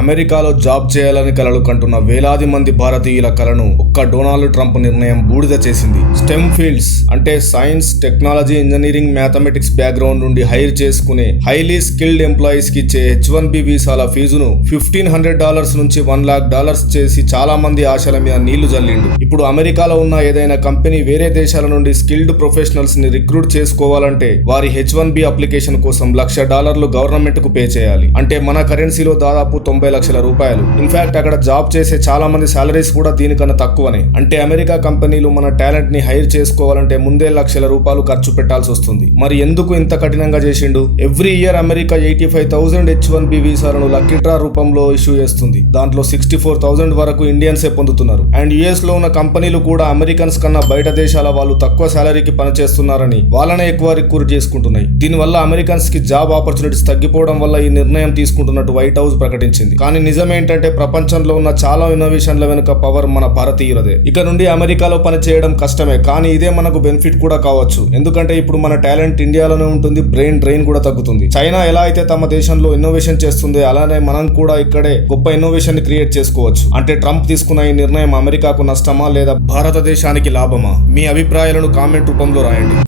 అమెరికాలో జాబ్ చేయాలని కలలు కంటున్న వేలాది మంది భారతీయుల కలను ఒక్క డొనాల్డ్ ట్రంప్ నిర్ణయం బూడిద చేసింది. స్టెమ్ ఫీల్డ్స్ అంటే science, technology, engineering, mathematics background నుండి హైర్ చేసుకునే హైలీ స్కిల్డ్ ఎంప్లాయీస్ కి ఇచ్చే H1B వీసాల ఫీజును $1,500 నుంచి $1,00,000 చేసి చాలా మంది ఆశల మీద నీళ్లు జల్లిండు. ఇప్పుడు అమెరికాలో ఉన్న ఏదైనా కంపెనీ వేరే దేశాల నుండి స్కిల్డ్ ప్రొఫెషనల్స్ ని రిక్రూట్ చేసుకోవాలంటే వారి H1B అప్లికేషన్ కోసం $1,00,000 గవర్నమెంట్ కు పే చేయాలి. అంటే మన కరెన్సీలో దాదాపు 90 లక్షల రూపాయలు. ఇన్ఫాక్ట్ అక్కడ జాబ్ చేసే చాలా మంది సాలరీస్ కూడా దీనికన్నా తక్కువనే. అంటే అమెరికా కంపెనీలు మన టాలెంట్ ని హైర్ చేసుకోవాలంటే ముందే లక్షల రూపాయలు ఖర్చు పెట్టాల్సి వస్తుంది. మరి ఎందుకు ఇంత కఠినంగా చేసిండు? ఎవ్రీ ఇయర్ అమెరికా 85,000 H1B వీసాలను లక్కీ డ్రా రూపంలో ఇష్యూ చేస్తుంది. దాంట్లో 64,000 వరకు ఇండియన్సే పొందుతున్నారు. అండ్ యుఎస్ లో ఉన్న కంపెనీలు కూడా అమెరికన్స్ కన్నా బయట దేశాల వాళ్ళు తక్కువ సాలరీకి పనిచేస్తున్నారని వాళ్ళనే ఎక్కువ రిక్రూట్ చేసుకుంటున్నాయి. దీనివల్ల అమెరికన్స్ కి జాబ్ ఆపర్చునిటీస్ తగ్గిపోవడం వల్ల ఈ నిర్ణయం తీసుకుంటున్నట్టు వైట్ హౌస్ ప్రకటించింది. కానీ నిజమేంటంటే ప్రపంచంలో ఉన్న చాలా ఇన్నోవేషన్ల వెనుక పవర్ మన భారతీయులదే. ఇక నుండి అమెరికాలో పని చేయడం కష్టమే, కానీ ఇదే మనకు బెనిఫిట్ కూడా కావచ్చు. ఎందుకంటే ఇప్పుడు మన టాలెంట్ ఇండియాలోనే ఉంటుంది, బ్రెయిన్ డ్రైన్ కూడా తగ్గుతుంది. చైనా ఎలా అయితే తమ దేశంలో ఇన్నోవేషన్ చేస్తుంది, అలానే మనం కూడా ఇక్కడే గొప్ప ఇన్నోవేషన్ ని క్రియేట్ చేసుకోవచ్చు. అంటే ట్రంప్ తీసుకున్న ఈ నిర్ణయం అమెరికాకు నష్టమా లేదా భారతదేశానికి లాభమా? మీ అభిప్రాయాలను కామెంట్ రూపంలో రాయండి.